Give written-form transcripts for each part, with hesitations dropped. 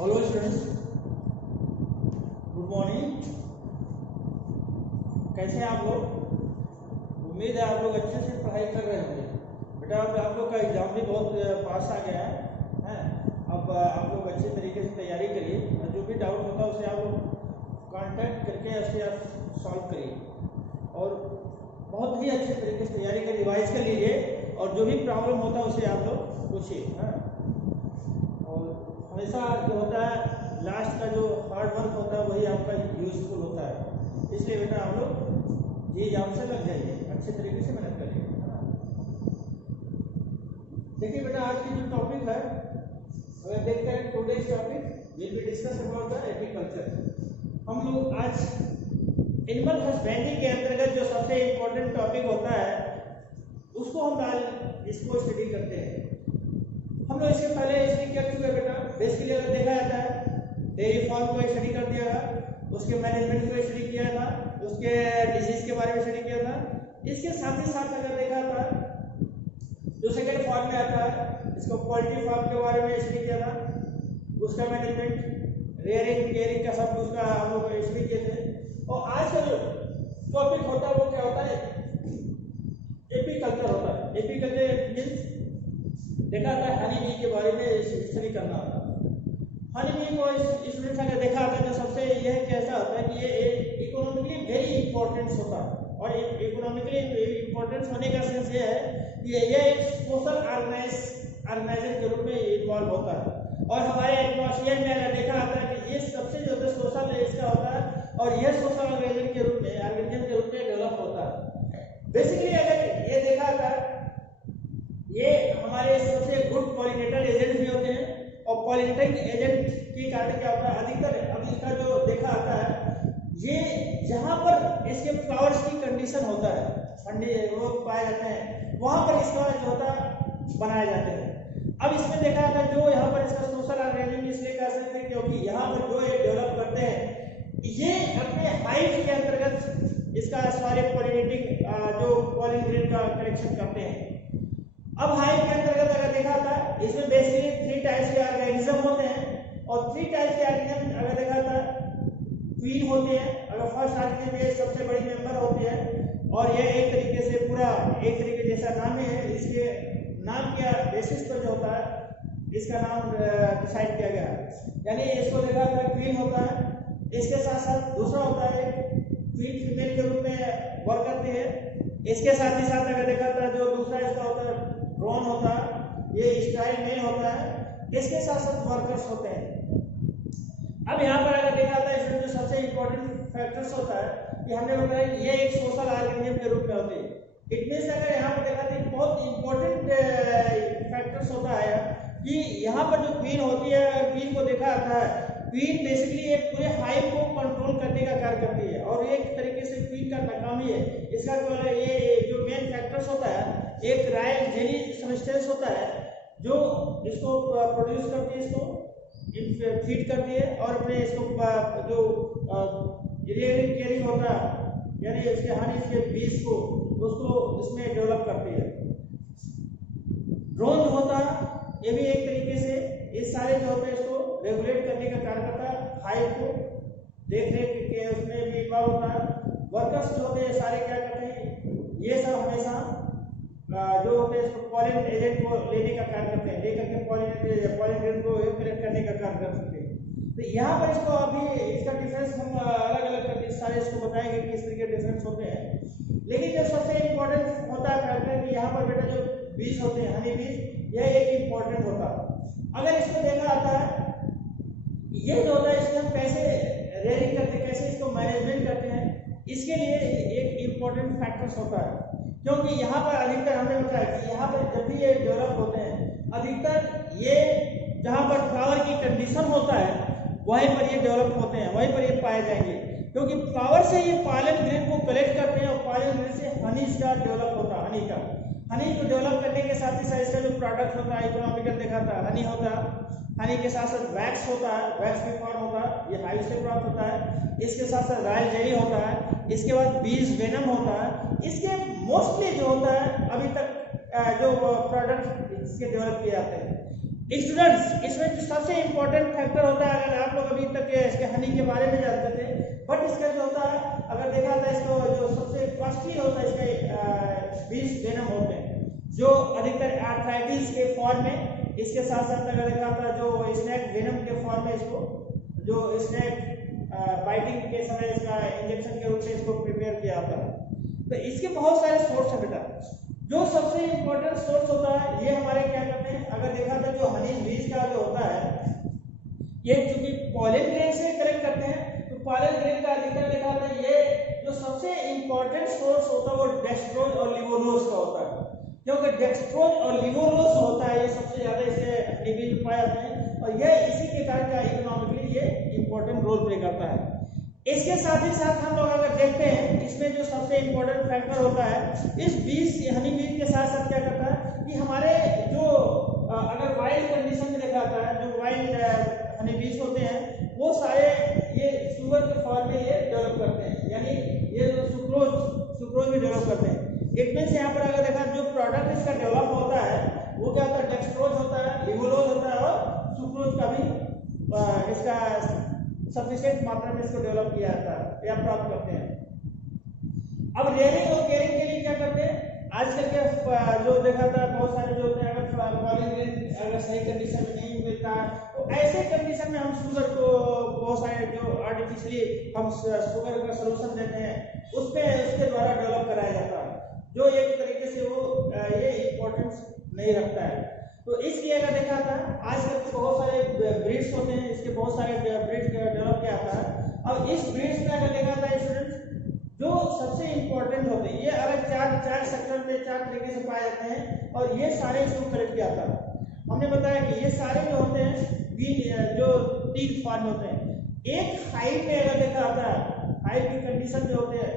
Hello students, good morning. कैसे हैं आप लोग? उम्मीद है आप लोग अच्छे से पढ़ाई कर रहे होंगे। बेटा अब आप लोग का एग्ज़ाम भी बहुत पास आ गया है। अब आप लोग अच्छे तरीके से तैयारी करिए और जो भी डाउट होता है उसे आप लोग कांटेक्ट करके ऐसे आप सॉल्व करिए और बहुत ही अच्छे तरीके से तैयारी कर रिवाइज कर लीजिए और जो भी प्रॉब्लम होता है उसे आप लोग पूछिए। और हमेशा जो होता है लास्ट का जो हार्ड वर्क होता है वही आपका यूजफुल होता है। इसलिए बेटा आप लोग जी जान से लग जाइए, अच्छे तरीके से मेहनत करिए। देखिए बेटा आज की जो टॉपिक है, अगर देखते हैं today's topic will be discuss about the agriculture. हम लोग आज एनिमल हस्बेंड्री के अंतर्गत जो सबसे इम्पोर्टेंट टॉपिक होता है उसको हम आज इसको स्टडी करते हैं। हम लोग इसके पहले स्टडी कर चुके हैं बेटा। बेसिकली अगर देखा जाता है डेयरी फार्म को स्टडी कर दिया था, उसके मैनेजमेंट को स्टडी किया था, उसके डिजीज के बारे में स्टडी किया था। इसके साथ ही साथ अगर देखा था जो सेकेंड फॉर्म में आता है इसको पोल्ट्री फार्म के बारे में स्टडी किया था, उसका मैनेजमेंट रेयरिंग केयरिंग का सब उसका हम लोग स्टडी किए थे। और आज का जो टॉपिक होता है वो क्या होता है? एपीकल्चर होता है। एपीकल्चर मीन्स देखा था हनी बी के बारे में स्टडी करना होता है। हनी बी को स्टूडेंट्स अगर देखा था तो सबसे यह कैसा होता है कि ये इकोनॉमिकली वेरी इंपॉर्टेंस होता है। और इकोनॉमिकली इंपॉर्टेंस होने का सेंस ये है कि यह एक सोशल ऑर्गेनाइजर के रूप में इन्वॉल्व होता है। और हमारे एटमॉस्फेयर में अगर देखा जाता है कि ये सबसे जो सोशल इसका होता है और यह सोशल ऑर्गेनाइजर के रूप में डेवलप होता है। बेसिकली अगर ये देखा जाता है ये हमारे सबसे गुड पॉलिनेटर एजेंट भी होते हैं। और पॉलिनेटिंग एजेंट के कारण क्या होता है, अधिकतर अब इसका जो देखा आता है ये जहां पर इसके फ्लावर्स की कंडीशन होता है ठंडी वो पाए जाते हैं वहां पर इसका जो होता है बनाए जाते हैं। अब इसमें देखा जाता है जो यहाँ पर इसका सोशल ऑर्गेनाइजिंग इसलिए कह सकते हैं क्योंकि यहाँ पर जो ये डेवलप करते हैं ये अपने हाइव के अंतर्गत इसका सारे पॉलिनेटिंग जो पॉलिन ग्रेन का कलेक्शन करते हैं। अब हाइव के अंतर्गत अगर देखा था इसमें बेसिकली 3 टाइप्स के ऑर्गेनिज्म होते हैं। और 3 टाइप्स के ऑर्गेनिज्म अगर देखा था क्वीन होते हैं। अगर फर्स्ट ऑर्गेनिज्म ये सबसे बड़ी मेंबर होती है और ये एक तरीके से पूरा एक तरीके जैसा नाम ही है। इसके नाम के बेसिस पर जो होता है इसका नाम डिसाइड किया गया है। यानी इसको देखा था क्वीन होता है। इसके साथ साथ दूसरा होता है क्वीन फीमेल के रूप में वर्क करती है। इसके साथ ही साथ अगर देखा था जो दूसरा इसका होता है ड्रोन होता है, ये स्टाइल मेल होता है। इसके साथ साथ वर्कर्स होते हैं। अब यहाँ पर अगर देखा था इसमें जो सबसे इंपॉर्टेंट फैक्टर्स होता है कि हमने बताया ये एक सोशल ऑर्गेनिज्म के रूप में होते हैं। इट मींस अगर यहाँ पर देखा था बहुत इंपॉर्टेंट फैक्टर्स होता है कि यहाँ पर जो क्वीन होती है, क्वीन को देखा जाता है क्वीन बेसिकली एक पूरे हाइव को कंट्रोल करने का कार्य करती है। और एक तरीके से क्वीन का नाकामी है इसका ये जो मेन फैक्टर्स होता है एक रायल जेली सब्सटेंस होता है जो इसको प्रोड्यूस करती है, इसको फीड करती है और अपने इसको जो केयरिंग होता है यानी इसके हनी के बीज को उसको इसमें डेवलप करती है। ड्रोन होता है ये भी एक तरीके से इस सारे जो होते हैं इसको रेगुलेट करने का कार्य करता है, हाइव को देख रेख के उसमें भी इन्वॉल्व होता है। वर्कर्स जो होते हैं सारे क्या करते हैं ये सब हमेशा जो होते हैं इसको पॉलिन एजेंट को लेने का कार्य करते हैं, लेकर के पॉलिन एजेंट को कलेक्ट करने का कार्य कर सकते हैं। तो यहाँ पर इसको अभी इसका डिफरेंस हम अलग अलग करके सारे इसको बताएंगे किस तरीके के डिफरेंस होते हैं। लेकिन जो सबसे इम्पोर्टेंट होता है फैक्टर कि यहाँ पर बेटा जो बीज होते हैं हनी बीज यह एक इम्पोर्टेंट होता है। अगर इसको देखा जाता है ये जो होता है इसमें हम कैसे रेयरिंग करते हैं, कैसे इसको मैनेजमेंट करते हैं, इसके लिए एक इम्पोर्टेंट फैक्टर्स होता है। क्योंकि यहाँ पर अधिकतर हमने बताया कि यहाँ पर जब भी ये डेवलप होते हैं अधिकतर ये जहाँ पर फ्लावर की कंडीशन होता है वहीं पर ये डेवलप होते हैं, वहीं पर ये पाए जाएंगे। क्योंकि फ्लावर से ये पॉलन ग्रेन को कलेक्ट करते हैं और पॉलन ग्रेन से हनी का डेवलप होता है। हनी को डेवलप करने के साथ ही साथ इसका जो प्रोडक्ट होता है इकोनॉमिकल देखा था हनी होता है। हनी के साथ साथ वैक्स होता है, वैक्स भी फॉर्म होता है, ये हाइव से प्राप्त होता है। इसके साथ साथ रॉयल जेली होता है। इसके बाद बीज वेनम होता है। इसके मोस्टली जो होता है अभी तक जो प्रोडक्ट इसके डेवलप किए जाते हैं स्टूडेंट्स, इसमें जो सबसे इम्पोर्टेंट फैक्टर होता है, अगर आप लोग अभी तक इसके हनी के बारे में जानते थे, बट इसका जो होता है अगर देखा जाए इसको जो सबसे कॉस्टली होता है इसके 20 वेनम होते हैं जो अधिकतर आर्थराइटिस के फॉर्म में, इसके साथ साथ अगर देखा था जो स्नेक वेनम के फॉर्म में इसको जो स्नेक बाइटिंग के समय इसका इंजेक्शन के रूप में इसको प्रिपेयर किया जाता है। तो इसके बहुत सारे सोर्स है बेटा। जो सबसे इम्पोर्टेंट सोर्स होता है ये हमारे क्या करते हैं, अगर देखा था जो हनी बीज का जो होता है ये चूंकि पॉलन ग्रेन से कलेक्ट करते हैं, तो पॉलन ग्रेन का अधिकतर देखा था ये जो सबसे इम्पोर्टेंट सोर्स होता है वो डेक्सट्रोज और लिवोलोज का होता है, क्योंकि डेक्सट्रोज और लिवोलोज होता है ये सबसे ज्यादा इसके हनी बीज में पाए जाते हैं और ये इसी के कारण का इकोनॉमिकली ये इम्पोर्टेंट रोल प्ले करता है। इसके साथ ही साथ हम लोग अगर देखते हैं इसमें जो सबसे इम्पोर्टेंट फैक्टर होता है इस बीज हनी बीज के साथ साथ क्या करता है कि हमारे जो अगर वाइल्ड कंडीशन में देखा जाता है जो वाइल्ड हनी बीज होते हैं वो सारे ये शुगर के फॉर्म में ये डेवलप करते हैं, यानी ये जो सुक्रोज भी डेवलप करते हैं। इट मींस यहाँ पर अगर देखा जो प्रोडक्ट इसका डेवलप होता है वो क्या होता है, डेक्सट्रोज होता है, लिवोलोज होता है और सुक्रोज का भी इसका सफिशिएंट मात्रा में इसको डेवलप किया जाता है या प्राप्त करते हैं। अब रेयरिंग और केयरिंग के लिए क्या करते हैं, आजकल के जो देखा था बहुत सारे जो होते हैं अगर पॉलन ग्रेन अगर सही कंडीशन में नहीं मिलता है तो ऐसे कंडीशन में हम शुगर को बहुत सारे जो आर्टिफिशियली हम शुगर का सोल्यूशन देते हैं उसके द्वारा डेवलप कराया जाता है, जो एक तरीके से वो ये इम्पोर्टेंस नहीं रखता है। तो इसलिए अगर देखा था आजकल के बहुत सारे ब्रीड्स होते हैं, इसके बहुत सारे ब्रीड्स डेवलप किया जाता है। अब इस ब्रीड्स में अगर देखा था स्टूडेंट्स जो सबसे इम्पोर्टेंट होते हैं ये अलग चार सेक्टर में 4 तरीके से पाए जाते हैं और ये सारे इसको कलेक्ट किया था। हमने बताया कि ये सारे जो होते हैं जो 3 फॉर्म होते हैं। एक हाइट में अगर देखा जाता है हाइट की कंडीशन जो होते हैं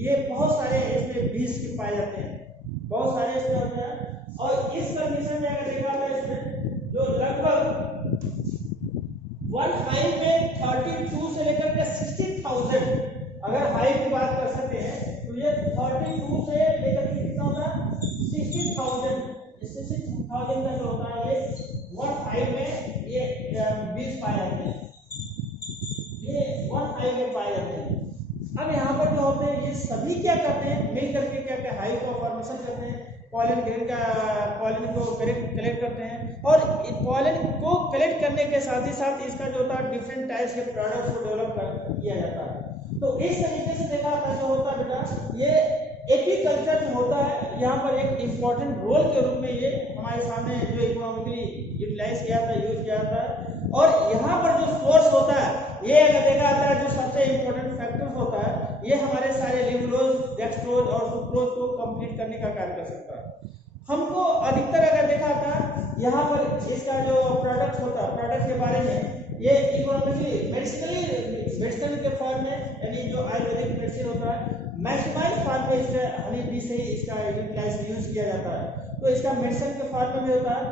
ये बहुत सारे इसमें बीज के पाए जाते हैं, बहुत सारे इसमें होते हैं और इस कंडीशन में अगर देखा जाता है इसमें जो लगभग 1 हाइट में 32 से लेकर के 60,000 अगर हाइट की बात कर सकते हैं तो ये 32 से लेकर के कितना होता है 60,000 का जो होता है ये 1 हाइट में ये बीज पाए जाते हैं, ये 1 हाइट में पाए जाते हैं। अब यहाँ पर जो होते हैं ये सभी क्या करते हैं मिल करके क्या हाइट का फॉर्मेशन करते हैं, पॉलन ग्रेन का पॉलन को कलेक्ट करते हैं और पॉलन को कलेक्ट करने के साथ ही साथ इसका जो होता है डिफरेंट टाइप्स के प्रोडक्ट्स को डेवलप किया जाता है। तो इस तरीके से देखा था जो होता है बेटा ये एपीकल्चर में होता है, यहाँ पर एक इम्पोर्टेंट रोल के रूप में ये हमारे सामने जो इकोनॉमिकली यूटिलाइज किया था यूज किया जाता है। और यहाँ पर जो सोर्स होता है ये अगर देखा जाता है जो सबसे इम्पोर्टेंट फैक्टर होता है ये हमारे सारे लिवोलोज, डेक्सट्रोज और सुक्रोज को कंप्लीट करने का कार्य कर सकता है। हमको अधिकतर अगर देखा था यहाँ पर इसका जो प्रोडक्ट होता है प्रोडक्ट के बारे में ये इकोनॉमिकली मेडिसिन के फॉर्म में यानी जो आयुर्वेदिक मेडिसिन होता है मैक्सिमाइज फॉर्म में इसका हनी बी से ही इसका यूज किया जाता है, तो इसका मेडिसिन के फॉर्म में होता है।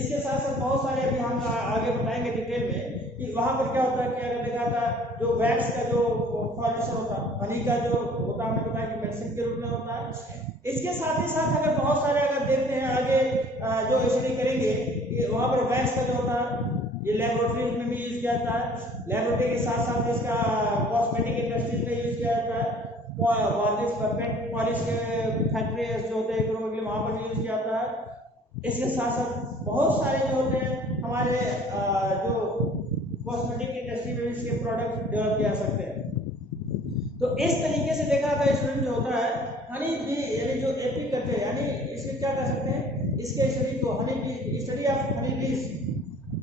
इसके साथ साथ बहुत सारे अभी हम आगे बताएंगे डिटेल में कि वहां पर क्या होता है कि अगर देखा था जो वैक्स का जो फॉर्मेशन होता है हनी का जो होता है हमने बताया कि मेडिसिन के रूप में होता है। इसके साथ ही साथ अगर बहुत सारे अगर देखते हैं आगे जो स्टडी करेंगे कि वहां पर वैक्स का जो होता है ये लेबोरेटरी में भी यूज किया जाता है, लेबोरेटरी के साथ साथ इसका कॉस्मेटिक इंडस्ट्रीज में यूज किया जाता है, पेंट पॉलिश के फैक्ट्री जो होते हैं वहां पर यूज किया जाता है। इसके साथ साथ बहुत सारे जो होते हैं हमारे जो कॉस्मेटिक इंडस्ट्री में इसके प्रोडक्ट डेवलप किया सकते हैं। तो इस तरीके से देखा था स्टूडेंट जो होता है हनी बी यानी जो एपीकल्चर यानी इसमें क्या कर सकते हैं इसके स्टडी को honey bee study of honey बीज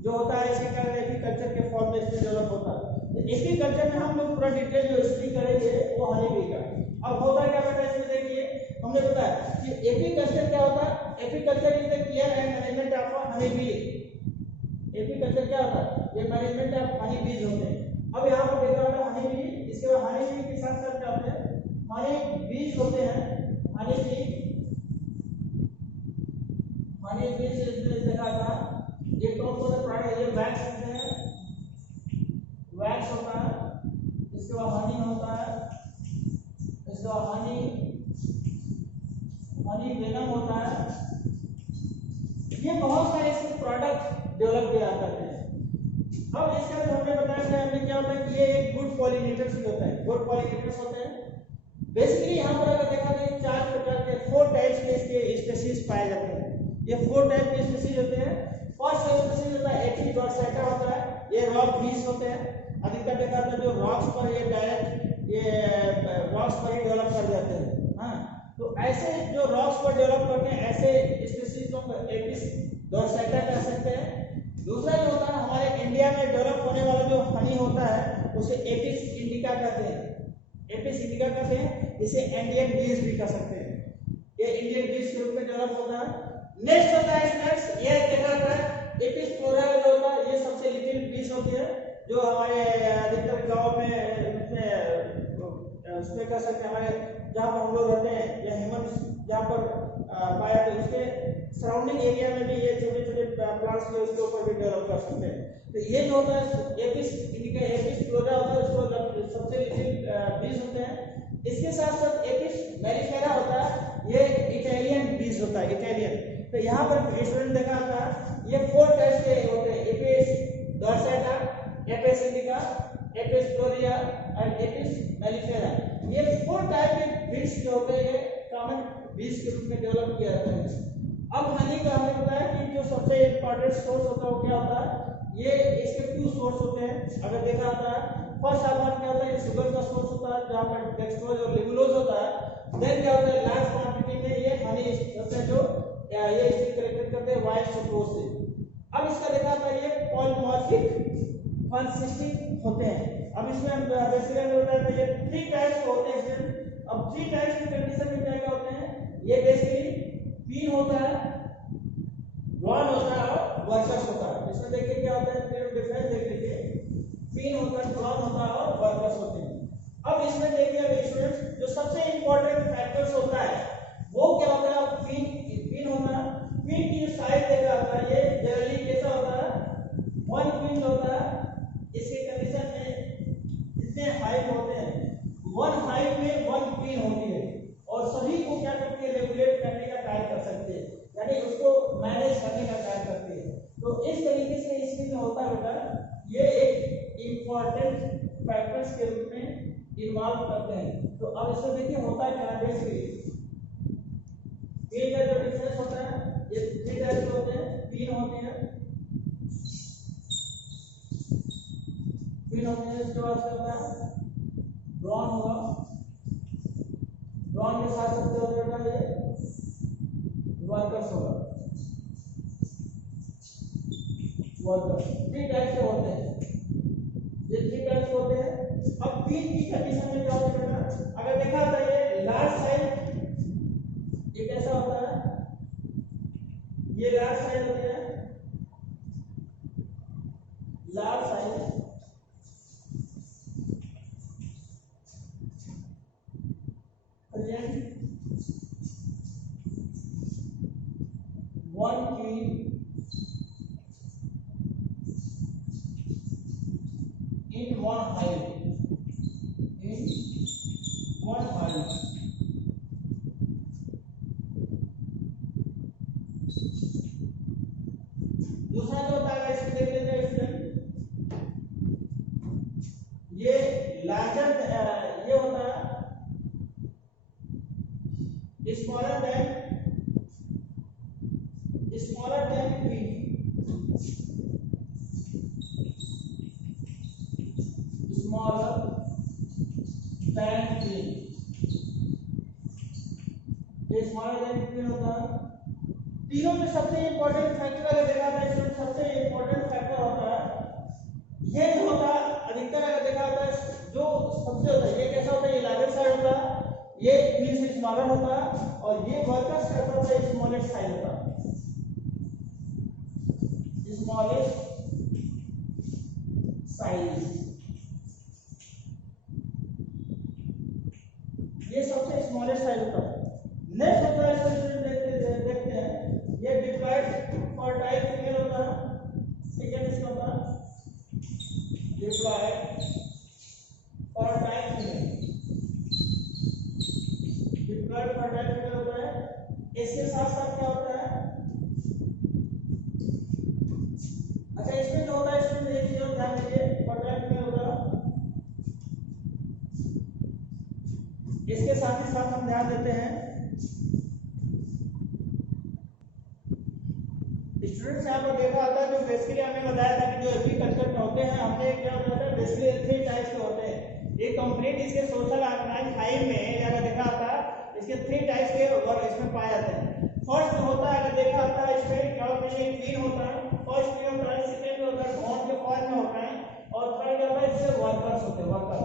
जो होता है इसके क्या एपीकल्चर के फॉर्म में इसमें डेवलप होता है। तो एपीकल्चर में हम लोग पूरा डिटेल जो स्टडी करेंगे वो हनी बी का। अब होता क्या बेटा इसमें देखिए हमने बताया कि एपीकल्चर क्या होता है, apiculture is the care and management of honey bee. Apiculture क्या होता है ये मैनेजमेंट ऑफ हनी बीज होते हैं। अब यहाँ पर देखा होगा हनी बी, इसके बाद हनी बी के साथ साथ क्या होते हैं हनी बीज होते हैं, हनी बीज देखा था ये कौन सा प्रोडक्ट ये वैक्स होते हैं, वैक्स होता है, इसके बाद हनी होता है, इसके बाद हनी वेनम होता है। ये बहुत सारे इसके प्रोडक्ट क्या होता है कि ये एक गुड पॉलिनेटर्स भी होता है, गुड पॉलिनेटर्स होते हैं। बेसिकली यहाँ पर अगर देखा जाए 4 प्रकार के 4 टाइप्स के इसके स्पीशीज पाए जाते हैं। ये 4 टाइप के स्पीशीज होते हैं। फर्स्ट स्पीशीज होता है एपी डॉर्सेटा होता है, ये रॉक बीज होते हैं। अधिकतर देखा जाता है जो रॉक्स पर ये डायरेक्ट ये रॉक्स पर ही डेवलप कर जाते हैं। हाँ, तो ऐसे जो रॉक्स पर डेवलप करते हैं ऐसे स्पीशीज को एपिस डॉर्सेटा कह सकते हैं। दूसरा जो होता है हमारे इंडिया में डेवलप होने वाला जो हनी होता है उसे एपिस इंडिका कहते हैं, एपिस इंडिका कहते हैं। इसे इंडियन बीज भी कह सकते हैं, ये इंडियन बीज के रूप में डेवलप होता है। नेक्स्ट होता है स्टूडेंट्स ये क्या होता है एपिस फ्लोरा जो होता है, ये सबसे लिटिल बीज होती है जो हमारे अधिकतर गांव में उसमें कह सकते हैं हमारे जहाँ पर हम लोग रहते हैं या ह्यूमन जहाँ पर पाया जाता है उसके सराउंडिंग एरिया में भी ये छोटे छोटे प्लांट्स के उसके ऊपर भी डेवलप कर सकते हैं। तो ये जो होता है एपिस इंडिका एपिस फ्लोरा होता है उसको सबसे लिटिल बीज होते हैं। इसके साथ साथ एपिस मेलिफेरा होता है, ये इटालियन बीज होता है, इटालियन। तो यहाँ पर स्टूडेंट देखा था ये 4 टाइप्स के होते हैं, Apis dorsata, Apis indica, Apis florea and Apis mellifera. ये 4 टाइप के बीज जो होते हैं ये कॉमन बीज के रूप में डेवलप किया जाता है। अब हनी का हमें पता है कि जो सबसे इंपॉर्टेंट सोर्स होता है वो क्या होता है, ये इसके 2 सोर्स होते हैं। अगर देखा जाता है फर्स्ट हार्मोन क्या होता है, ये शुगर का सोर्स होता है जहाँ पर डेक्सट्रोज और लिबुलोज होता है। देन क्या होता है लार्ज क्वांटिटी में ये हनी होता है जो ये इससे कलेक्ट करते हैं वाइल्ड सुक्रोज से। अब इसका देखा जाता है ये पॉलीमॉर्फिक कंसिस्टिंग होते हैं। अब इसमें हम बेसिकली होता है ये 3 टाइप्स होते हैं। अब 3 टाइप्स की कंडीशन में क्या क्या होते हैं, ये बेसिकली पीन होता है, वन होता है और वर्चस होता है। इसमें देखिए क्या होता है डिफरेंस देख लीजिए, पीन होता है, वन होता है और वर्चस होते हैं। अब इसमें देखिए अब स्टूडेंट्स जो सबसे इंपॉर्टेंट फैक्टर्स होता है वो क्या होता है, पीन होता है। पीन की जो साइज देखा जाता है ये जनरली कैसा होता है, 1 पीन होता है। इसकी कंडीशन में जितने हाइट होते हैं 1 हाइट में 1 पीन होती है और सभी को क्या करती है रेगुलेट करने का कार्य कर सकते हैं, यानी उसको मैनेज करने का कार्य करते हैं। तो इस तरीके से इसमें जो होता है ये एक इंपॉर्टेंट फैक्टर्स के रूप में इन्वॉल्व करते हैं। तो अब इसमें देखिए होता है क्या, बेसिकली पीन का जो डिफरेंस होता है ये 3 टाइप के होते हैं। पीन होती है, पीन होती है, इसके बाद क्या होता है ब्राउन होगा, ब्राउन के साथ सबसे होता है ये वर्कर्स होगा, वर्कर्स। 3 टाइप के होते हैं, ये 3 टाइप के होते हैं। अब पीन की कंडीशन में क्या होता है, अगर देखा जाता है ये लार्ज साइज ये कैसा होता है, ये लार्ज साइज होते हैं, large size present 1 queen in 1 hive, in 1 hive। दूसरा जो होता है इसमें देख लेते हैं स्टूडेंट, ये लार्जर ये होता है smaller than queen, smaller than queen, ये smaller than queen होता है। तीनों में सबसे इंपॉर्टेंट फैक्टर अगर देखा जाए इसमें सबसे इंपॉर्टेंट फैक्टर होता है ये जो होता है अधिकतर अगर देखा जाता है जो सबसे होता है ये कैसा होता है, ये लार्जर साइज होता है, ये क्वीन से स्मॉलर होता है और ये वर्कर्स कैसा होता है स्मॉलेस्ट साइज होता है, स्मॉलेस्ट साइज। ये सबसे स्मॉलेस्ट साइज होता है। नेक्स्ट होता है इसको देखते हैं ये डिप्लॉयड और टाइप फीमेल होता है, ठीक है, इसका होता है डिप्लॉयड और टाइप फीमेल, डिप्लॉयड और टाइप फीमेल होता है। इसके साथ साथ क्या होता है, अच्छा इसमें जो होता है इसमें एक चीज ध्यान दीजिए, और टाइप फीमेल होता है इसके साथ ही साथ हम ध्यान देते हैं स्टूडेंट्स, यहाँ पर देखा होता है जो बेसिकली हमने बताया था कि जो एपीकल्चर में होते हैं, हमने क्या बताया था बेसिकली 3 टाइप्स के होते हैं। एक कंप्लीट इसके सोशल ऑर्गेनाइज हाइव में अगर देखा होता है इसके 3 टाइप्स के वर्ग इसमें पाए जाते हैं। फर्स्ट होता है अगर देखा होता है इसमें क्या होता है, क्वीन होता है, फर्स्ट क्वीन होता है, सेकंड होता है ड्रोन के फॉर्म में होता है, और थर्ड होता है इससे वर्कर्स होते हैं, वर्कर।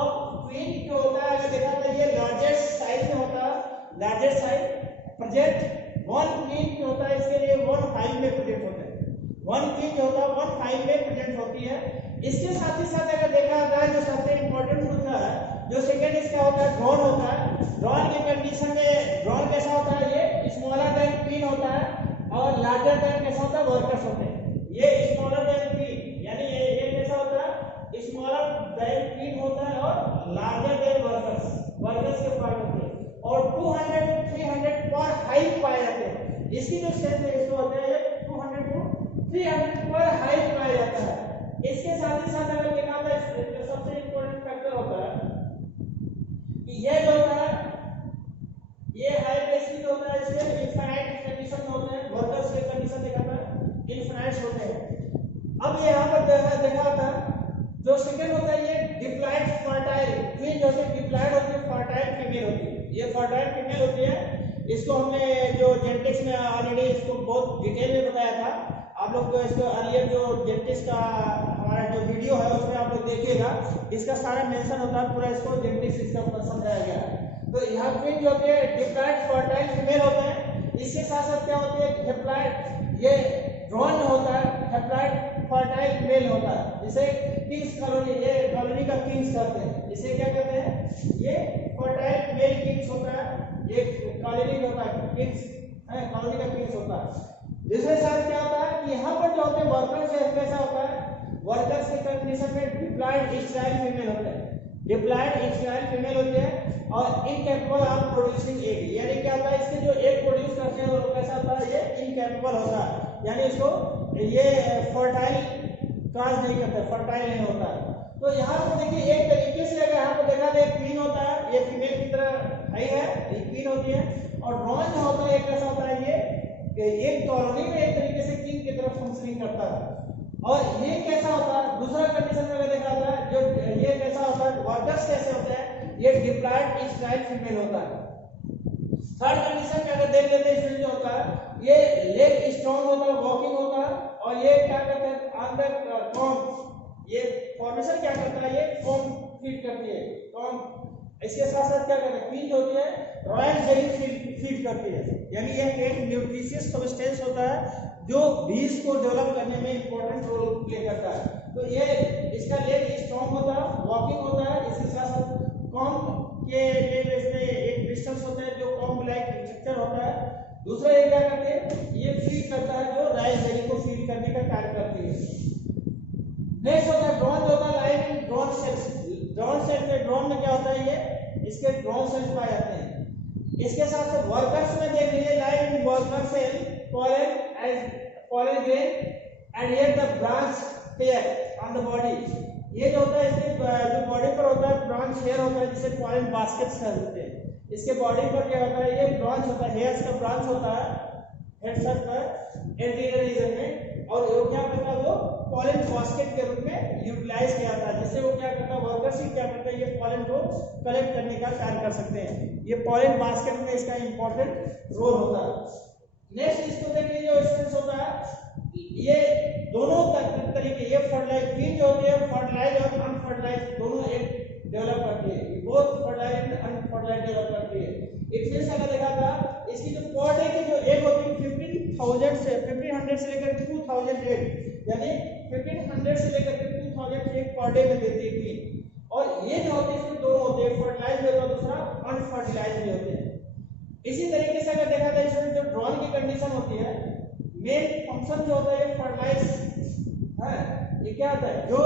अब क्वीन जो होता है अगर देखा होता है ये लार्जेस्ट साइज में होता है, largest size project one queen जो होता है इसके लिए 1 5 में प्रेजेंट होता है, 1 क्वीन जो होता है 1 5 में प्रेजेंट होती है। इसके साथ ही साथ अगर देखा जाता है जो सबसे इंपॉर्टेंट होता है जो सेकंड इसका होता है ड्रोन होता है। ड्रोन की कंडीशन में ड्रोन कैसा होता है, ये स्मॉलर देन क्वीन होता है और लार्जर देन कैसा होता है वर्कर्स होते हैं। ये स्मॉलर देन क्वीन यानी ये कैसा होता है स्मॉलर देन क्वीन होता है और लार्जर देन वर्कर्स, वर्कर्स के पार्ट होते हैं और 200 to 300 पर हाइट पाए जाते हैं। इसकी जो स्ट्रेंथ है इसको होता है 200 to 300 पर हाइट पाया जाता है। इसके साथ ही साथ अगर देखा जाए जो सबसे इंपॉर्टेंट फैक्टर होता है कि ये जो होता है ये हाई बेसिक होता है, इसके इनफाइनाइट कंडीशन में होते हैं, वर्कर्स के कंडीशन देखा था इनफाइनाइट होते हैं। अब ये यहां पर देखा था जो सेकंड होता है ये डिप्लॉयड फर्टाइल क्वीन जो है डिप्लॉयड होती है, फर्टाइल फीमेल होती है, ये फर्टाइल फीमेल होती है। इसको हमने जो जेनेटिक्स में ऑलरेडी इसको बहुत डिटेल में बताया था, आप लोग इसको अर्लियर जो जेनेटिक्स का हमारा जो वीडियो है उसमें आप लोग देखिएगा, इसका सारा मेंशन होता है, पूरा इसको जेनेटिक्स इसका ऊपर समझाया गया है। तो यहाँ क्वीन जो होती है डिप्लॉयड फर्टाइल फीमेल होता है। इसके साथ साथ क्या होती है हेप्लॉयड, ये ड्रोन होता है, हेप्लॉयड फर्टाइल मेल होता है, जिसे किंग्स कॉलोनी, ये कॉलोनी का किंग्स कहते हैं, इसे क्या कहते हैं ये फर्टाइल मेल किंग्स होता है, ये कॉलोनी होता है किंग्स है, कॉलोनी का किंग्स होता है। जिसके साथ क्या होता है कि यहाँ पर जो होते हैं वर्कर्स कैसा होता है, वर्कर्स के कंडीशन में डिप्लॉयड स्टाइल फीमेल होते हैं, डिप्लॉयड स्टाइल फीमेल होते हैं और इनकैपेबल ऑफ प्रोड्यूसिंग एग, यानी क्या होता है इसके जो एग प्रोड्यूस करते हैं वो कैसा होता है, ये इनकैपेबल होता है, यानी इसको ये फर्टाइल काज नहीं करता, फर्टाइल नहीं होता है। तो यहाँ पर देखिए एक तरीके से अगर यहाँ पर देखा जाए क्वीन होता है, ये फीमेल की तरह हाई है, ये क्वीन होती है, और ड्रोन जो होता है कैसा होता है ये एक कॉलोनी में एक तरीके से किंग की तरफ फंक्शनिंग करता है। और ये कैसा होता है दूसरा कंडीशन में देखा जाता है जो ये कैसा होता है वर्कर्स कैसे होते हैं, ये डिप्लॉयड स्टाइल फीमेल होता है। थर्ड कंडीशन में अगर देख लेते हैं इसमें जो होता है ये लेग स्ट्रॉन्ग होता है, वॉकिंग होता है, और ये क्या करते हैं अंदर कॉम, ये फॉर्मेशन क्या करता है, ये कॉम फीड करती है कॉम। इसके साथ साथ क्या करते हैं क्वीन जो होती है रॉयल जेली फीड करती है, यानी यह एक न्यूट्रिशियस सब्सटेंस होता है जो बीज को डेवलप करने में इंपॉर्टेंट रोल प्ले करता है। तो ये इसका लेग स्ट्रॉन्ग होता है, वॉकिंग होता है, इसके साथ साथ कॉम्ब के इसमें एक क्रिस्टल्स होते हैं जो कॉम्ब लाइक स्ट्रक्चर होता है। दूसरा ये क्या करते हैं ये फीड करता है जो राइस जेली को फीड करने का कार्य करती है। नेक्स्ट होता है ड्रोन, जो होता है live in drone cells, drone cells में ड्रोन में क्या होता है ये इसके ड्रोन सेल्स पाए जाते हैं। इसके साथ साथ वर्कर्स में देख लीजिए live in worker cell pollen as pollen grain and here the branch hair on the body, ये जो होता है इसके जो बॉडी पर होता है ब्रांच हेयर होता है जिसे pollen baskets कहते हैं। इसके बॉडी पर क्या होता है ये ब्रांच होता है, हेयर्स का ब्रांच होता है हेड सर पर एंटीरियर रीजन में, और वो क्या करता है वो pollen basket के रूप में यूटिलाइज किया जाता है, जिससे वो क्या करता है वर्कर्स ही क्या करता है ये pollen को कलेक्ट करने का कार्य कर सकते हैं। ये pollen basket में इसका इंपॉर्टेंट रोल होता है। नेक्स्ट इसको देखिए जो स्टेंस होता है ये दोनों तरीके, ये फर्टिलाइज क्वीन जो होती है फर्टिलाइज और अनफर्टिलाइज दोनों एक डेवलप करती है, both fertilise and unfertilise develop करती है। इट मींस अगर देखा था इसकी जो पर डे की जो एग होती है 1500 से लेकर 2000 एग, यानी 1500 से लेकर 2000 एग पर डे में देती है क्वीन। और ये जो होती है इसमें दो होते हैं, फर्टिलाइज भी होता है दूसरा अनफर्टिलाइज भी होते हैं। इसी तरीके से अगर देखा जाए इसमें जो ड्रोन की कंडीशन होती है मेन फंक्शन जो होता है फर्टिलाइज है, ये क्या होता है जो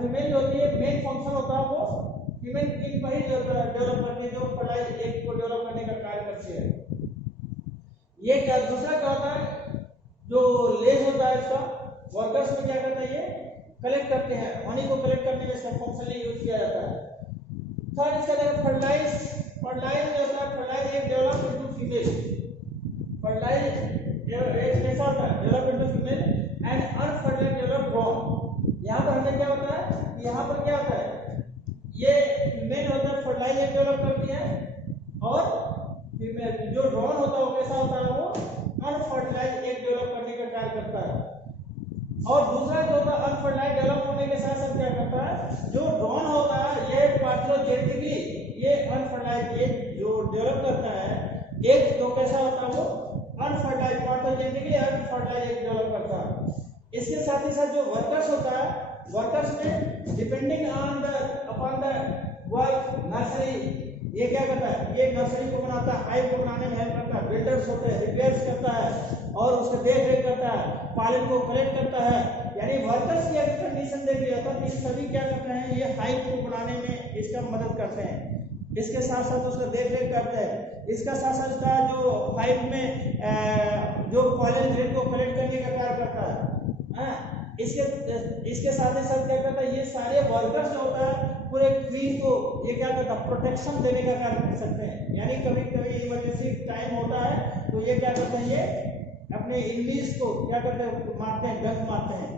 फीमेल जो होती है मेन फंक्शन होता है वो फीमेल क्वीन पर ही डेवलप करती है, जो फर्टिलाइज एग को डेवलप करने का कार्य करती है। ये क्या दूसरा क्या होता है जो लेज होता है इसका वर्कर्स में क्या करता है ये कलेक्ट करते हैं, हनी को कलेक्ट करने में इसका फंक्शन यूज किया जाता है। थर्ड इसका देखो फर्टिलाइज। फर्टिलाइज जो होता है, फर्टिलाइज एक डेवलप इनटू फीमेल। फर्टिलाइज एक कैसा होता है, develop into female and unfertilise develop drone. यहाँ पर हमें क्या होता है, यहाँ पर क्या होता है, ये फीमेल होता है फर्टिलाइज एक डेवलप करती है, और फीमेल जो ड्रोन होता है वो कैसा होता है, वो अनफर्टिलाइज एक डेवलप करने का कार्य करता है। और दूसरा जो होता है अनफर्टिलाइज डेवलप होने के साथ साथ क्या करता है, जो ड्रोन होता है ये पैथोजेनेटिकली ये अनफर्टिलाइज एक जो डेवलप करता है एक तो कैसा होता है, वो अनफर्टिलाइज पैथोजेनेटिकली अनफर्टिलाइज एक डेवलप करता है। इसके साथ ही साथ जो वर्कर्स होता है, वर्कर्स में depending on the upon the work nursery, ये क्या करता है, ये नर्सरी को बनाता है, हाइव को बनाने में हेल्प करता है, बिल्डर्स होते हैं, रिपेयर्स करता है और उसका देख रेख करता है, पालन को कलेक्ट करता है। यानी वर्कर्स की अगर कंडीशन देख लिया तो ये सभी क्या करते हैं, ये हाइव को बनाने में इसका मदद करते हैं, इसके साथ साथ उसका देख रेख करते हैं, इसका साथ साथ उसका जो हाइव में जो पॉलन ग्रेन को कलेक्ट करने का कार्य करता है। इसके साथ ही साथ क्या करता है, ये सारे वर्कर्स जो होता है पूरे क्वीन को ये क्या करता है, प्रोटेक्शन देने का कार्य कर सकते हैं। यानी कभी कभी इमरजेंसी टाइम होता है तो ये क्या करते हैं, ये अपने इनलीज को क्या करते हैं, मारते हैं, गन मारते हैं।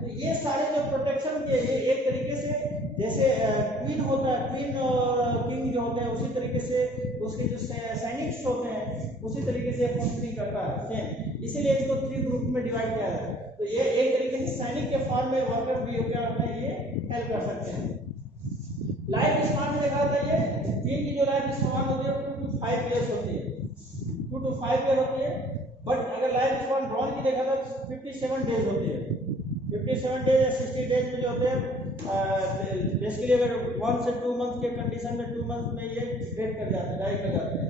तो ये सारे जो प्रोटेक्शन के ये एक तरीके से जैसे क्वीन होता है, क्वीन और किंग जो होते हैं उसी तरीके से उसके जो सैनिक होते हैं उसी तरीके से फंक्शनिंग करता है सेम। इसीलिए इसको 3 ग्रुप में डिवाइड किया है। तो ये एक तरीके से सैनिक के फॉर्म में वर्कर भी क्या होता है, ये हेल्प कर सकते हैं। लाइफ स्पान में देखा था, ये क्वीन की जो लाइफ स्पान होती है 2 to 5 इयर्स होती है, 2 to 5 ईयर होती है। बट अगर लाइफ स्पान ड्रोन की देखा था 57 डेज होती है। 57 डेज या 60 डेज में जो होते हैं बेसिकली अगर 1 से 2 मंथ के कंडीशन में 2 मंथ में ये डेड कर जाते हैं, डाई कर जाते हैं।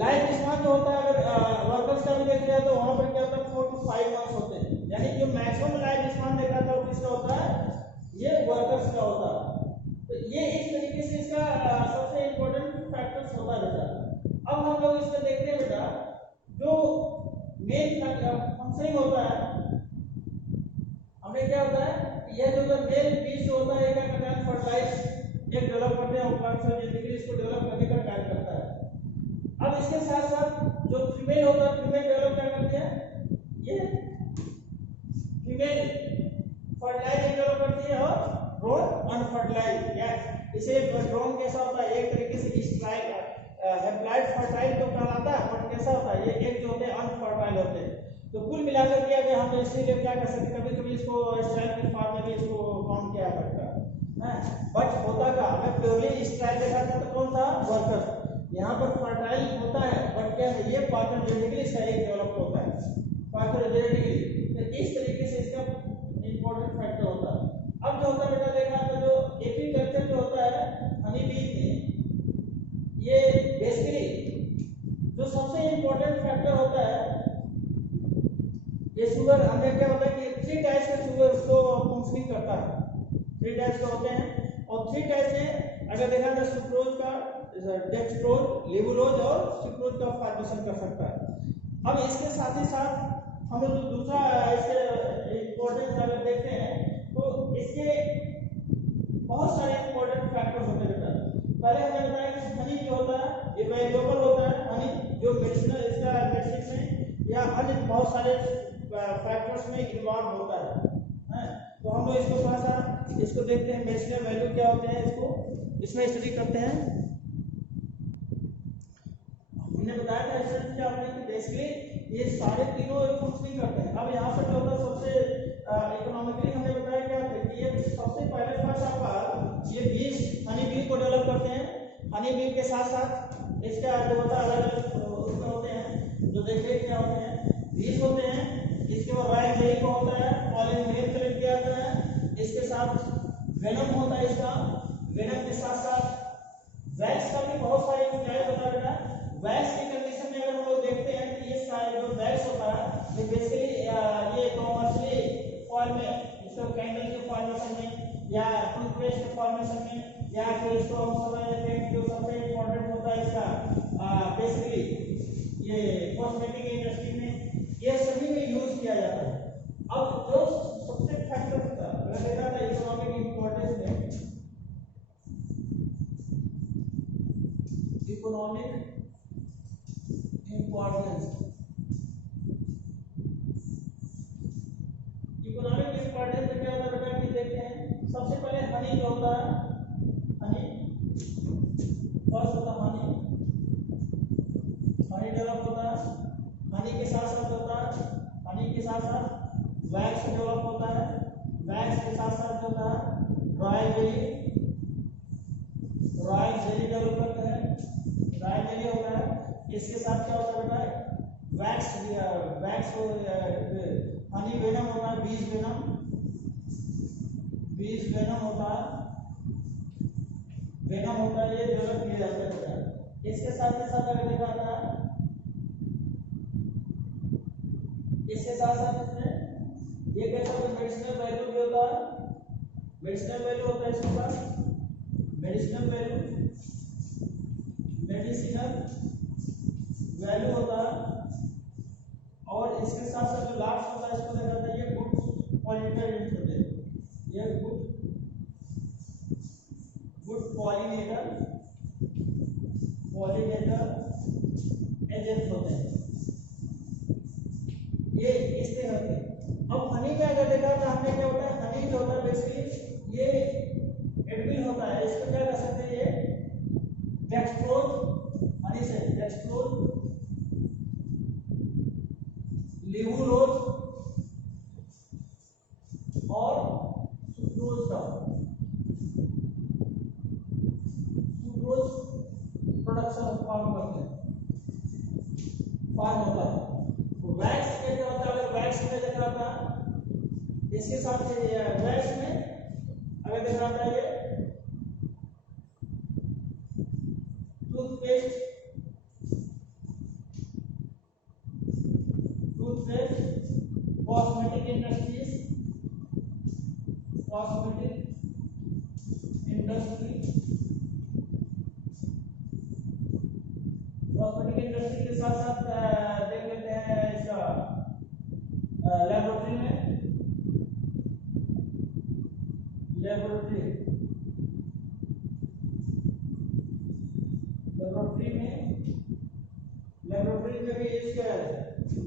लाइफ स्पान जो होता है अगर वर्कर्स का भी देख लिया तो वहां पर क्या होता है 4 to 5 मंथ्स होते हैं। यानी जो मैक्सिमम लाइफ स्पान देखा था वो किसका होता है, ये वर्कर्स का होता है। तो ये इस तरीके से इसका सबसे इंपॉर्टेंट फैक्टर्स होता है बेटा। अब हम लोग इसमें देखते हैं बेटा जो मेन फंक्शनिंग होता है, हमें क्या होता है, यह जो मेल पीस होता है क्या करता है, फर्टिलाइज एक डेवलप करते हैं, पैथोजेनेटिकली इसको डेवलप करने का कार्य करता है। अब इसके साथ साथ जो फीमेल होता है, फीमेल डेवलप क्या करती है, ये फीमेल फर्टिलाइज डेवलप करती है और ड्रोन अनफर्टिलाइज। या इसे ड्रोन कैसा होता है, एक तरीके से स्ट्राइक हैप्लॉइड फर्टाइल तो कहलाता है, बट कैसा होता है, ये एक जो होते हैं अनफर्टाइल होते हैं। तो कुल मिलाकर के अगर हम इसीलिए क्या कर सकते हैं, कभी कभी इसको स्ट्राइक के फॉर्म में भी इसको काउंट किया जाता है। बट होता का अगर प्योरली स्ट्राइक देखा था तो कौन था, वर्कर। यहाँ पर फर्टाइल होता है बट क्या है, ये पैथोजेनेटिकली इसका एक डेवलप होता है, पैथोजेनेटिकली। तो इस तरीके से इसका इंपॉर्टेंट फैक्टर होता है। अब जो होता है बेटा देखा तो जो एपीकल्चर जो होता है हनी बी में, ये बेसिकली जो सबसे इंपॉर्टेंट फैक्टर होता है, ये शुगर हमें क्या होता है कि 3 टाइप्स के शुगर उसको फंक्शनिंग करता है। 3 टाइप्स के होते हैं और 3 टाइप्स में अगर देखा जाए सुक्रोज का, डेक्सट्रोज, लेबुलोज और सुक्रोज का फॉर्मेशन कर सकता है। अब इसके साथ ही साथ हम लोग दूसरा इसके इंपॉर्टेंस अगर देखते हैं तो इसके बहुत सारे इंपॉर्टेंट फैक्टर्स होते हैं बेटा। पहले हमने बताया कि हनी जो होता है ये वैल्यूएबल होता है, हनी जो मेडिसिनल इसका मेडिसिन में या अन्य बहुत सारे फैक्टर्स में इन्वॉल्व होता है। तो हम लोग इसको थोड़ा सा इसको देखते हैं, मेडिसिनल वैल्यू क्या होते हैं, इसको इसमें स्टडी करते हैं। हमने बताया था इसमें क्या होता है कि बेसिकली ये सारे तीनों फंक्शनिंग करते हैं। अब यहाँ पर जो होता है सबसे इकोनॉमिकली हमने बताया क्या था कि ये सबसे पहले फर्स्ट आपका ये बीज हनी बी को डेवलप करते हैं। हनी बी के साथ साथ इसका जो होता है अलग अलग उसमें होते हैं जो देखिए क्या होते हैं, बीज होते हैं। इसके बाद वाइल्ड जेली को होता है, पॉलन ग्रेन कलेक्ट किया जाता है, इसके साथ वेनम होता है, इसका वेनम के साथ साथ वैक्स का भी बहुत सारे क्या होता है बेटा। वैक्स की कंडीशन में अगर हम लोग देखते हैं कि ये सारे जो वैक्स होता है ये बेसिकली ये कॉमर्शियली फॉर्म में, इसको कैंडल के फॉर्मेशन में या टूथपेस्ट के फॉर्मेशन में या फिर इसको हम समझ लेते हैं कि जो सबसे इम्पोर्टेंट होता है इसका बेसिकली ये कॉस्मेटिक इंडस्ट्री में ये सभी में यूज किया जाता है। अब जो सबसे फैक्टर होता है अगर देखा जाए इकोनॉमिक इंपॉर्टेंस में इकोनॉमिक इम्पोर्टेंस। इकोनॉमिक इम्पोर्टेंस में क्या होता है बेटा कि देखते हैं सबसे पहले हनी जो होता है, हनी फर्स्ट होता है हनी, हनी डेवलप होता है, हनी के साथ साथ होता है, हनी के साथ साथ वैक्स डेवलप होता है, वैक्स के साथ साथ होता है royal jelly, royal jelly develop करते हैं, रॉयल जेली होता है। इसके साथ क्या होता है बेटा वैक्स, वैक्स हनी वेनम होता है, बीज वेनम, बीज वेनम होता है, वेनम होता है, ये डेवलप किया जाता है बेटा। इसके साथ ही साथ अगर देखा था, इसके साथ साथ इसमें ये कैसा मेडिसिनल वैल्यू भी होता है, मेडिसिनल वैल्यू होता है इसके पास, मेडिसिनल वैल्यू, मेडिसिनल वैल्यू होता है। और इसके साथ साथ जो लास्ट होता है इसको देखा था, ये गुड पॉलिनेटर एजेंट होते हैं, ये गुड पॉलिनेटर एजेंट होते हैं, ये इस तरह होते हैं। अब हनी में अगर देखा था हमने क्या होता है, हनी जो होता है बेसिकली ये एडमिन होता है, इसको क्या कर सकते हैं, ये डेक्सट्रोज, हनी से डेक्सट्रोज, लिवुलोज और सुक्रोज का, सुक्रोज प्रोडक्शन फॉर्म करते हैं, फॉर्म होता है। तो वैक्स में क्या होता है, अगर वैक्स में देखा था इसके साथ वैक्स में अगर देखा था ये toothpaste, cosmetic industries, cosmetic industry, cosmetic industry के साथ साथ देख लेते हैं इसका लेबोरेटरी में, लेबोरेटरी, लेबोरेटरी में, लेबोरेटरी में भी यूज किया जाता है,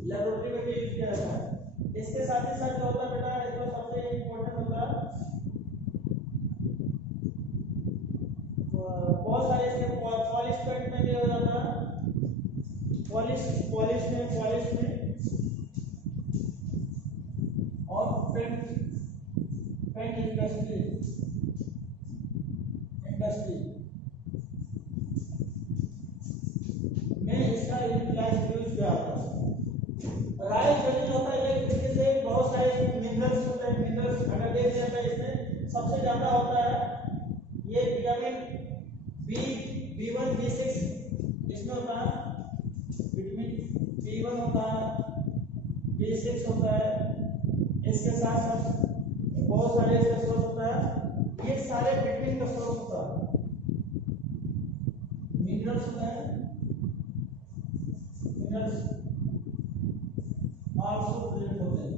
लेबोरेटरी में भी यूज किया जाता है। इसके साथ ही साथ जो होता है बेटा इसमें सबसे इम्पोर्टेंट होता है, बहुत सारे इसके पॉलिश पेंट में भी हो जाता है, पॉलिश में और पेंट इंडस्ट्री में इसका यूटिलाइज यूज किया जाता है। राइस जेली होता है, ये जैसे बहुत सारे मिनरल्स होते हैं, मिनरल्स अगर देख लेते हैं इसमें सबसे ज्यादा होता है ये विटामिन B1 B6 इसमें होता है, विटामिन B1 होता है, B6 होता है, इसके साथ साथ बहुत सारे इसका सोर्स होता है, ये सारे विटामिन का सोर्स होता है, मिनरल्स होता है, मिनरल्स also present होते हैं,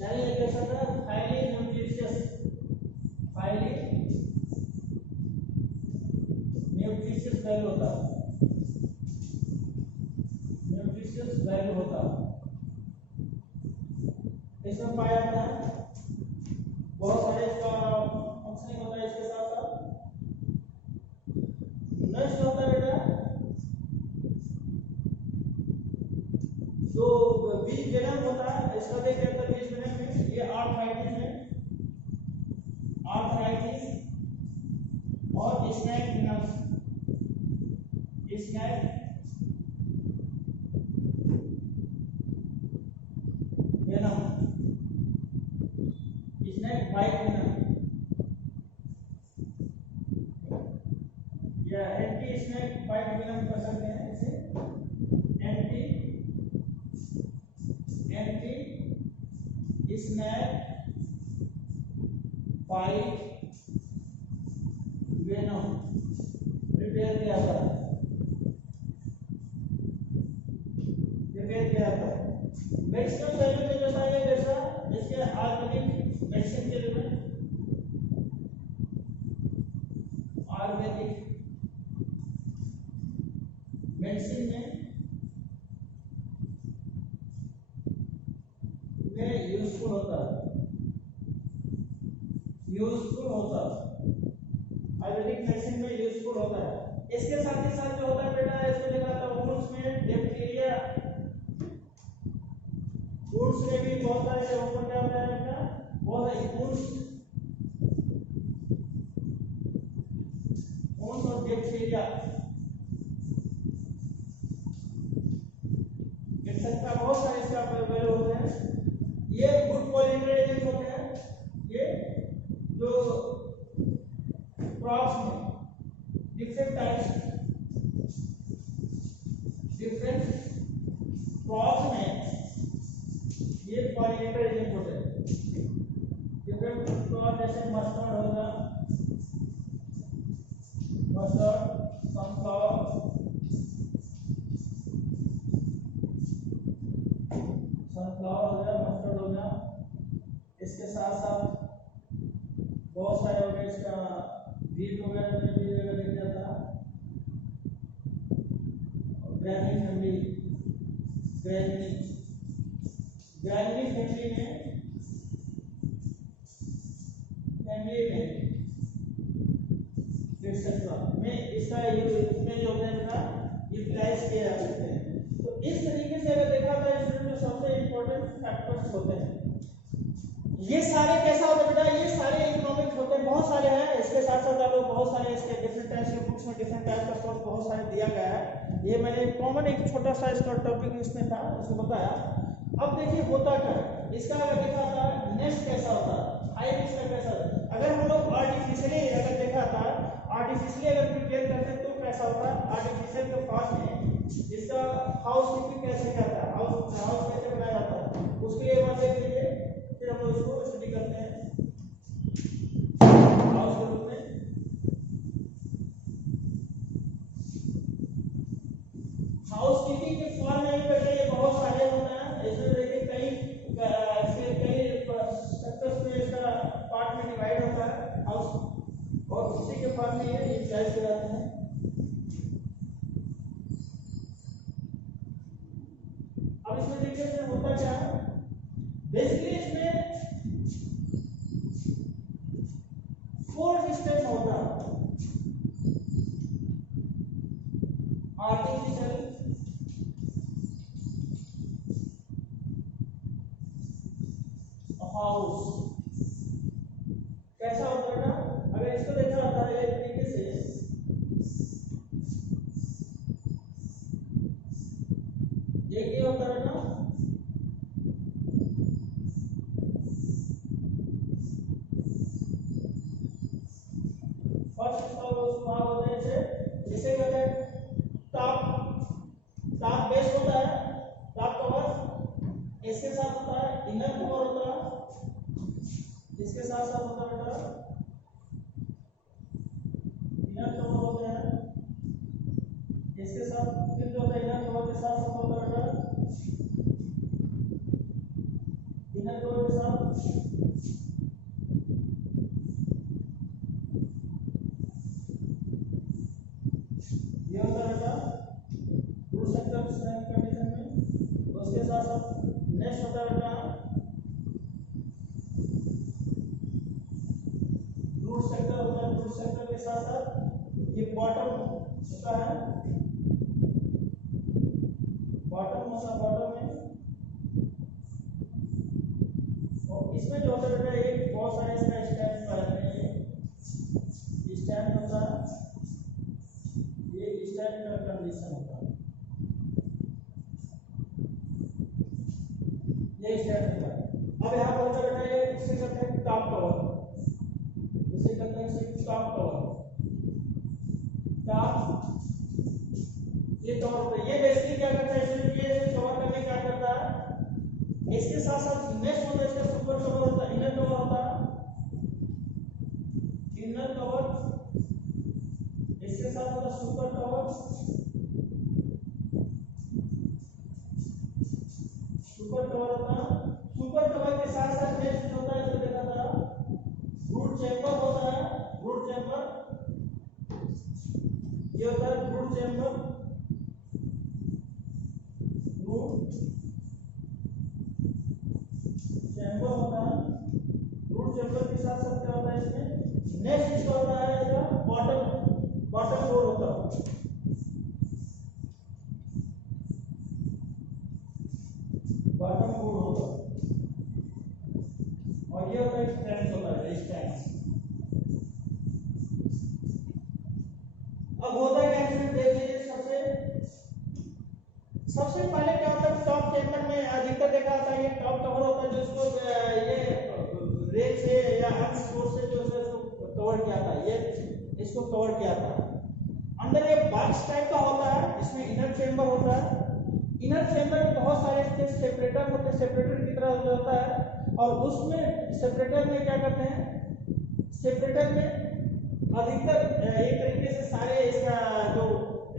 यानी ये कैसा था highly nutritious, highly nutritious value होता है, न्यूट्रिशियस वैल्यू होता है, इसमें पाया जाता है, बहुत सारे इसका फंक्शनिंग होता है। इसके साथ साथ नेक्स्ट होता है बेटा जो बीज वेनम होता है, इसका देख लेते हैं बीज वेनम में, ये आर्थराइटिस में, आर्थराइटिस और snake venom, snake venom, snake bite venom या एंटी स्नैक बाइट वेनम कर सकते हैं इसे, anti snake bite venom prepare किया जाता है, मेडिसिनल वैल्यू में जैसा ये जैसा इसके आयुर्वेदिक मेडिसिन के लिए आयुर्वेदिक मेडिसिन में यूजफुल होता है, यूजफुल होता है, आयुर्वेदिक मेडिसिन में यूजफुल होता है। इसके साथ ही साथ जो होता है बेटा, इसको लिखा था वुंड्स में डिप्थीरिया, वुंड्स में भी बहुत सारे जगहों पर क्या होता है बेटा, बहुत सारे वुंड्स और डिप्थीरिया इसका बहुत सारे इसका वैल्यू होते हैं। ये गुड पॉलिनेटर एजेंट होते हैं। ये जो क्रॉप्स में डिफरेंट टाइप्स, डिफरेंट क्रॉप्स में ये पॉलिनेटर एजेंट होते हैं। डिफरेंट क्रॉप जैसे मस्टर्ड होगा, मस्टर्ड, सनफ्लावर, सनफ्लावर हो गया, मस्टर्ड हो गया। इसके साथ साथ बहुत सारे हो गए, इसका वीट वगैरह में भी जगह लिख जाता है। ग्रैनी फैमिली, ग्रैनी फैमिली में एक्सेट्रा में इसका इसमें जो है ना यूटिलाइज किया जा सकते हैं। तो इस तरीके से अगर देखा जाए इसमें जो सबसे इंपॉर्टेंट फैक्टर्स होते हैं, ये सारे कैसा होता है बेटा, ये सारे इकोनॉमिक होते हैं, बहुत सारे हैं। इसके साथ साथ आप लोग बहुत सारे इसके डिफरेंट टाइप्स के बुक्स में डिफरेंट टाइप का सोर्स बहुत सारे दिया गया है। ये मैंने कॉमन एक छोटा सा इसका टॉपिक इसमें था, उसको बताया। अब देखिए होता क्या है, इसका अगर देखा था नेस्ट कैसा होता है, हाइव इसका कैसा होता है। अगर हम लोग आर्टिफिशियली अगर देखा था, आर्टिफिशियली अगर प्रिपेयर करते हैं तो कैसा होता है, आर्टिफिशियल के पास में इसका हाउस कीपिंग कैसे करता है, हाउस कैसे बनाया जाता है, उसके लिए बात देख लीजिए। फिर हम लोग इसको स्टडी करते हैं हाउस के रूप में। हाउस कीपिंग के फॉर्म में पहले बहुत सारे होते हैं। इसमें देखिए कई सेक्टर्स में इसका पार्ट में डिवाइड होता है हाउस, और उसी के फॉर्म में ये यूटिलाइज किए जाते हैं। अब इसमें देखिए इसमें होता क्या है, बेसिकली इसमें 4 स्टेप होता है। आर्टिफिशियल, हाउस कैसा होता है ना, अगर इसको देखा जाता है एक तरीके से, एक ये होता है ना फर्स्ट भाग होते हैं जिसे कहते हैं टॉप बेस होता है, टॉप कवर। इसके साथ होता है इनर कवर होता है, इसके साथ साथ होता है बेटा इनर कवर होते हैं। इसके साथ फिर जो होता है इनर कवर के साथ साथ होता है बेटा इनर कवर के साथ ये होता है बेटा रूट सेक्टर कंडीशन में। उसके साथ साथ नेक्स्ट होता है बेटा रूट सेक्टर होता है। रूट सेक्टर के साथ साथ ये बॉटम होता है, बॉटम होता है, बॉटम में। और इसमें जो होता है बेटा एक बहुत सारे इसका स्टैंड पाते हैं, ये स्टैंड होता है, ये स्टैंड का कंडीशन होता है, ये स्टैंड होता है। अब यहाँ पर होता है बेटा ये इसे कहते हैं टॉप कवर, इसे कहते हैं सिर्फ टॉप कवर, टॉप ये कवर होता है। ये बेसिकली क्या करता है, ये कवर करने क्या करता है, इसके साथ साथ नेक्स्ट होता है इसका सुपर कवर होता है, इनर कवर होता है, इनर कवर। इसके साथ होता है सुपर कवर, सुपर कवर होता है। सुपर कवर के साथ साथ नेक्स्ट होता है, इसको देखा था रूट चैम्बर होता है, रूट चैम्बर ये होता है रूट चैम्बर। अब होता है क्या इसमें देख लीजिए, सबसे पहले क्या होता है, टॉप चैम्बर में अधिकतर देखा जाता है ये टॉप कवर होता है, जिसको ये रेत से या अन्य सोर्स से जो है इसको कवर किया था, ये इसको कवर किया था। अंदर ये बॉक्स टाइप का होता है, इसमें इनर चैम्बर होता है। इनर चैम्बर में बहुत सारे इसके सेपरेटर होते हैं, सेपरेटर की तरह होता है, और उसमें सेपरेटर में क्या करते हैं, सेपरेटर में अधिकतर एक तरीके से सारे इसका जो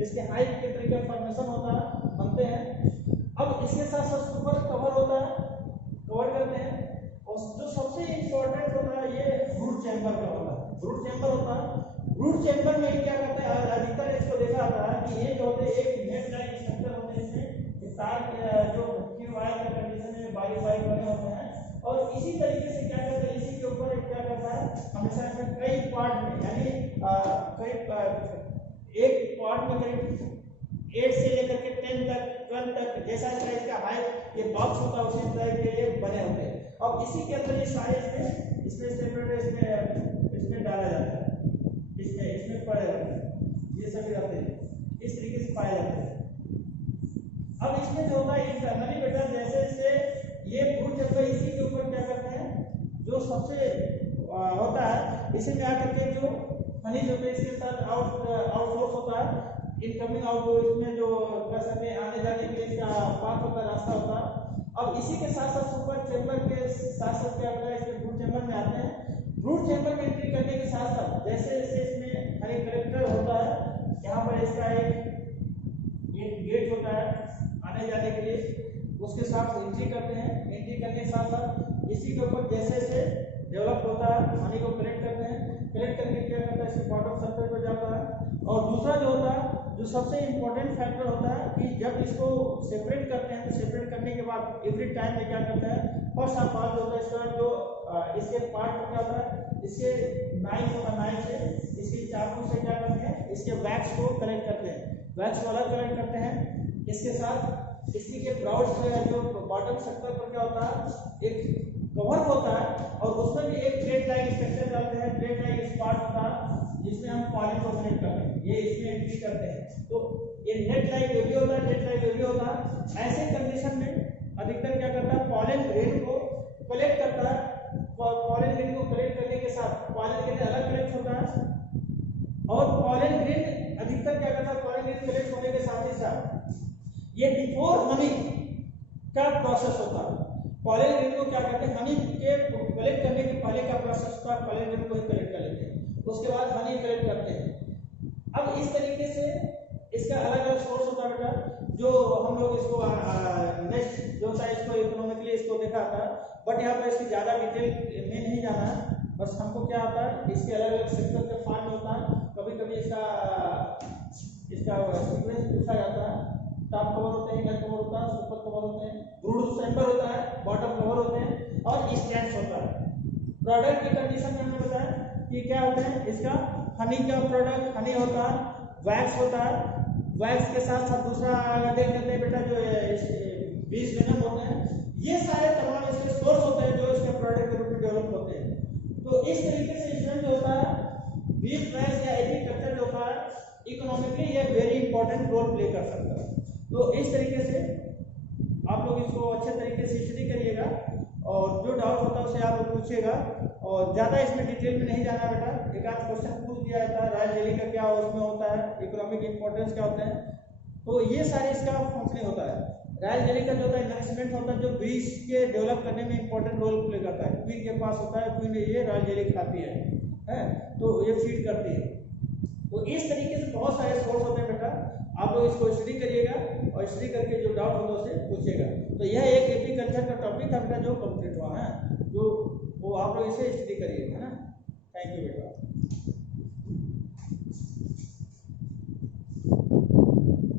इसके हाइट के तरीके फॉर्मेशन होता है, बनते हैं। अब इसके साथ साथ सुपर कवर होता है, कवर करते हैं। और जो सबसे इंपॉर्टेंट होता है ये रूट चैम्बर का होता है, रूट चैम्बर होता है। रूट चैम्बर में क्या करते हैं, अधिकतर इसको देखा जाता है कि ये जो होते हैं एक नेट लाइक स्ट्रक्चर होते हैं, इसमें तार जो क्यू वायर का कंडीशन में बाई बने होते हैं, और इसी तरीके से क्या करते हैं, इसी के ऊपर क्या करता है, हमेशा इसमें कई पार्ट में, यानी एक पार्ट में करीब 8 से लेकर के 10 तक 12 तक जैसा इसका हाइट ये बॉक्स होता है उसी तरह के ये बने होते हैं। अब इसी के अंदर ये सारे इसमें सेपरेटर इसमें डाला जाता है, इसमें पड़े रहते हैं, ये सभी रहते हैं, इस तरीके से पाए जाते हैं। अब इसमें जो होता है इंटरनली बेटा, जैसे जैसे ये फूड चैम्बर इसी के ऊपर क्या करते हैं, जो सबसे होता है इसी में आकर के जो खनिज होते हैं इसके साथ आउटसोर्स होता है, इनकमिंग आउट, इसमें जो कह सकते हैं आने जाने के लिए इसका पाथ होता है, रास्ता होता है। अब इसी के साथ साथ सुपर चैम्बर के साथ साथ क्या होता है, इसमें रूट चैम्बर में आते हैं। रूट चैम्बर में एंट्री करने के साथ साथ जैसे जैसे इसमें हर एक कलेक्टर होता है, यहाँ पर इसका एक गेट होता है आने जाने के लिए, उसके साथ एंट्री करते हैं। एंट्री करने के साथ साथ इसी के ऊपर जैसे जैसे डेवलप होता है पानी को कलेक्ट करते हैं, कलेक्ट करके क्या करता है इसके बॉटम सर्फेस पर जाता है। और दूसरा जो होता है, जो सबसे इंपॉर्टेंट फैक्टर होता है कि जब इसको सेपरेट करते हैं तो सेपरेट करने के बाद एवरी टाइम में क्या करता है, फर्स्ट ऑफ ऑल होता है इसका जो इसके पार्ट में क्या होता है, इसके नाइफ होता है, नाइफ से इसके चाकू से क्या करते हैं, इसके वैक्स को कलेक्ट करते हैं, वैक्स को अलग कलेक्ट करते हैं। इसके साथ इसी के ब्राउज में जो बॉटम सेक्टर पर क्या होता है, एक कवर होता है, और उसमें भी एक प्लेट लाइक स्ट्रक्चर डालते हैं, प्लेट लाइक स्पार्ट होता है जिसमें हम पॉलिश को कनेक्ट करते हैं, ये इसमें एंट्री करते हैं। तो ये नेट लाइक ये भी होता है, नेट लाइक ये भी होता है। ऐसे कंडीशन में अधिकतर क्या करता है, पॉलन ग्रेन को कलेक्ट करता है। पॉलन ग्रेन को कलेक्ट करने के साथ पॉलन ग्रेन अलग कलेक्ट होता है, और पॉलन ग्रेन अधिकतर क्या करता है, पॉलन ग्रेन कलेक्ट होने के साथ ही साथ ये बिफोर हनी का प्रोसेस होता है। पॉलन ग्रेन को क्या करते हैं, हनी के कलेक्ट करने के पहले का प्रोसेस होता है, पॉलन ग्रेन को ही कलेक्ट कर लेते हैं, उसके बाद हनी कलेक्ट करते हैं। अब इस तरीके से इसका अलग अलग सोर्स होता है बेटा, जो हम लोग इसको नेक्स्ट जो होता है इसको इकोनॉमिकली इसको देखा था, बट यहाँ पर इसकी ज़्यादा डिटेल में नहीं जाना है। बस हमको क्या होता है, इसके अलग अलग सेक्टर के फार्म होता है, कभी कभी इसका सीक्वेंस पूछा जाता है। टॉप कवर होते हैं, इनर कवर होता है, सुपर कवर होते हैं, रूट चैम्बर होता है, बॉटम कवर होते हैं, और स्टैंड्स होता है। प्रोडक्ट की कंडीशन में हमने बताया कि क्या होते हैं, इसका हनी का प्रोडक्ट हनी होता है, वैक्स होता है, वैक्स के साथ साथ दूसरा देख लेते हैं बेटा जो बीज वेनम होते हैं, ये सारे तमाम इसके सोर्स होते हैं जो इसके प्रोडक्ट के रूप में डेवलप होते हैं। तो इस तरीके से इसमें जो होता है बीज वैक्स या एग्रीकल्चर जो होता है इकोनॉमिकली ये वेरी इंपॉर्टेंट रोल प्ले कर सकता है। तो इस तरीके से आप लोग इसको अच्छे तरीके से स्टडी करिएगा, और जो डाउट होता है उसे आप लोग पूछिएगा, और ज़्यादा इसमें डिटेल में नहीं जाना बेटा। एक आध क्वेश्चन पूछ दिया जाता है, रॉयल जेली का क्या उसमें होता है, इकोनॉमिक इंपॉर्टेंस क्या होते हैं, तो ये सारे इसका फंक्शनिंग होता है। रॉयल जेली का जो होता है नरिशमेंट होता है, जो बीज के डेवलप करने में इंपॉर्टेंट रोल प्ले करता है। क्वीन के पास होता है, क्वीन ये रॉयल जेली खाती है, तो ये फीड करती है। तो इस तरीके से बहुत सारे सोर्स होते हैं बेटा, आप लोग इसको स्टडी करिएगा, और स्टडी करके जो डाउट होता है उसे पूछिएगा। तो यह एक एग्रीकल्चर का टॉपिक था बेटा जो कंप्लीट हुआ है, जो वो आप लोग इसे स्टडी करिएगा, है ना। थैंक यू बेटा।